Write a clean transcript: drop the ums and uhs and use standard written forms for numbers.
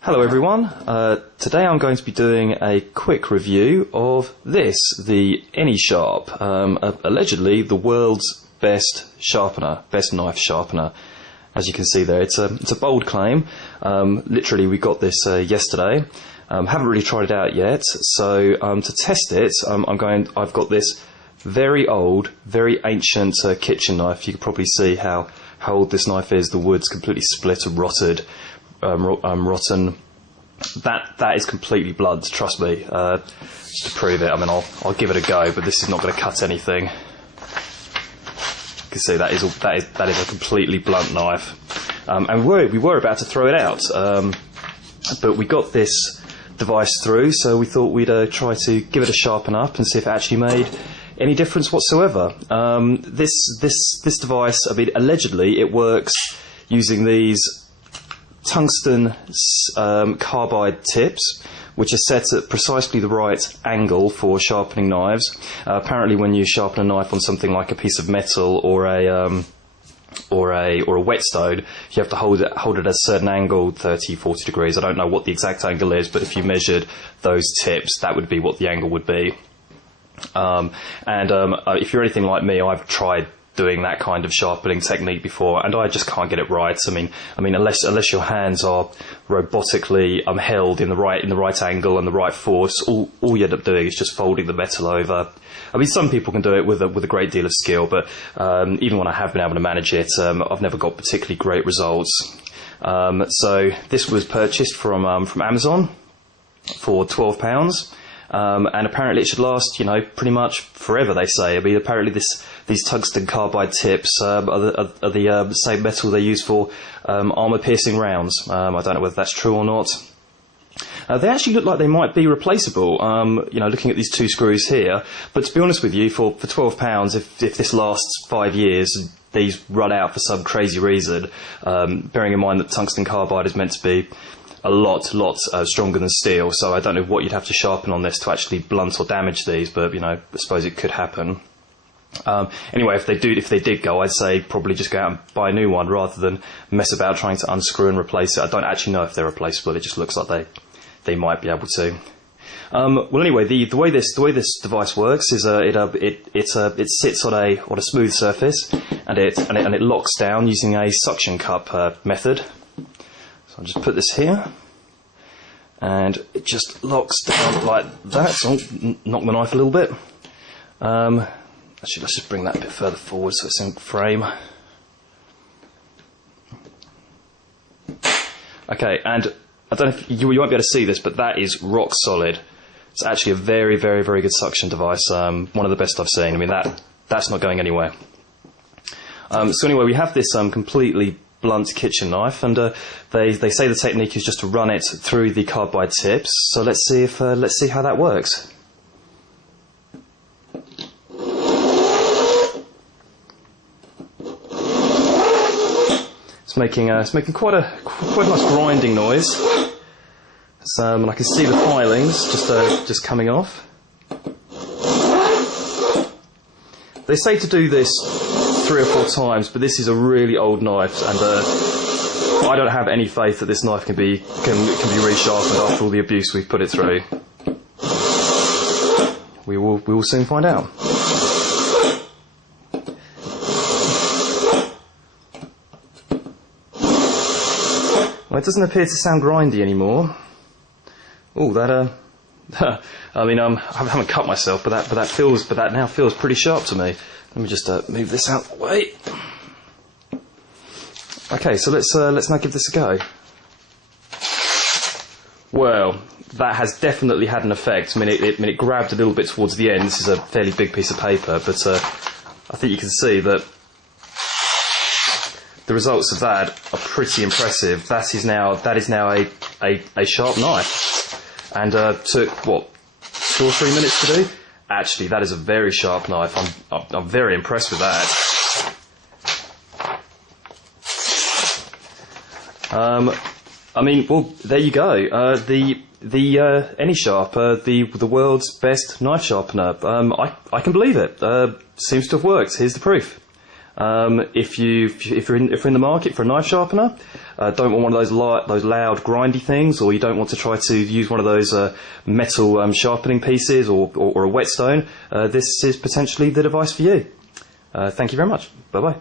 Hello everyone, today I'm going to be doing a quick review of this, the Any Sharp, allegedly the world's best sharpener, best knife sharpener. As you can see there, it's a bold claim. Literally we got this yesterday. Haven't really tried it out yet, so to test it I've got this very old, very ancient kitchen knife. You can probably see how old this knife is. The wood's completely split and rotted. Rotten. That is completely blunt, trust me. Just to prove it, I mean, I'll give it a go, but this is not going to cut anything. You can see that is a completely blunt knife. And we were about to throw it out, but we got this device through, so we thought we'd try to give it a sharpen up and see if it actually made any difference whatsoever. This device, I mean, allegedly it works using these tungsten carbide tips, which are set at precisely the right angle for sharpening knives. Apparently, when you sharpen a knife on something like a piece of metal or a whetstone, you have to hold it at a certain angle, 30-40 degrees. I don't know what the exact angle is, but if you measured those tips, that would be what the angle would be. If you're anything like me, I've tried doing that kind of sharpening technique before, and I just can't get it right. I mean, unless your hands are robotically held in the right angle and the right force, all you end up doing is just folding the metal over. I mean, some people can do it with a great deal of skill, but even when I have been able to manage it, I've never got particularly great results. So this was purchased from Amazon for £12. And apparently it should last, pretty much forever, they say. I mean, apparently these tungsten carbide tips are the same metal they use for armour-piercing rounds. I don't know whether that's true or not. They actually look like they might be replaceable, looking at these two screws here. But to be honest with you, for £12, if this lasts 5 years, and these run out for some crazy reason, bearing in mind that tungsten carbide is meant to be a lot stronger than steel, so I don't know what you'd have to sharpen on this to actually blunt or damage these, but I suppose it could happen. Anyway, if they did go, I'd say probably just go out and buy a new one rather than mess about trying to unscrew and replace it. I don't actually know if they're replaceable. It just looks like they might be able to. Well, anyway, the way this device works is it sits on a smooth surface, and it locks down using a suction cup method. I'll just put this here, and it just locks down like that. So I'll knock the knife a little bit. Actually, let's just bring that a bit further forward so it's in frame. Okay, and I don't know if you won't be able to see this, but that is rock solid. It's actually a very, very, very good suction device. One of the best I've seen. I mean, that's not going anywhere. So anyway, we have this completely blunt kitchen knife, and they say the technique is just to run it through the carbide tips. So let's see how that works. It's making quite a nice grinding noise. And I can see the filings just coming off. They say to do this 3 or 4 times, but this is a really old knife, and I don't have any faith that this knife can be resharpened after all the abuse we've put it through. We will soon find out. Well, it doesn't appear to sound grindy anymore. Oh, I mean, I haven't cut myself, but that now feels pretty sharp to me. Let me just move this out of the way. Okay, so let's now give this a go. Well, that has definitely had an effect. I mean, it grabbed a little bit towards the end. This is a fairly big piece of paper, but I think you can see that the results of that are pretty impressive. That is now a sharp knife, and took what, 2 or 3 minutes to do. Actually, that is a very sharp knife. I'm very impressed with that. I mean, well, there you go. The Any Sharp, the world's best knife sharpener. I can believe it. Seems to have worked. Here's the proof. If you're in the market for a knife sharpener, don't want one of those loud grindy things, or you don't want to try to use one of those metal sharpening pieces or a whetstone, this is potentially the device for you. Thank you very much. Bye bye.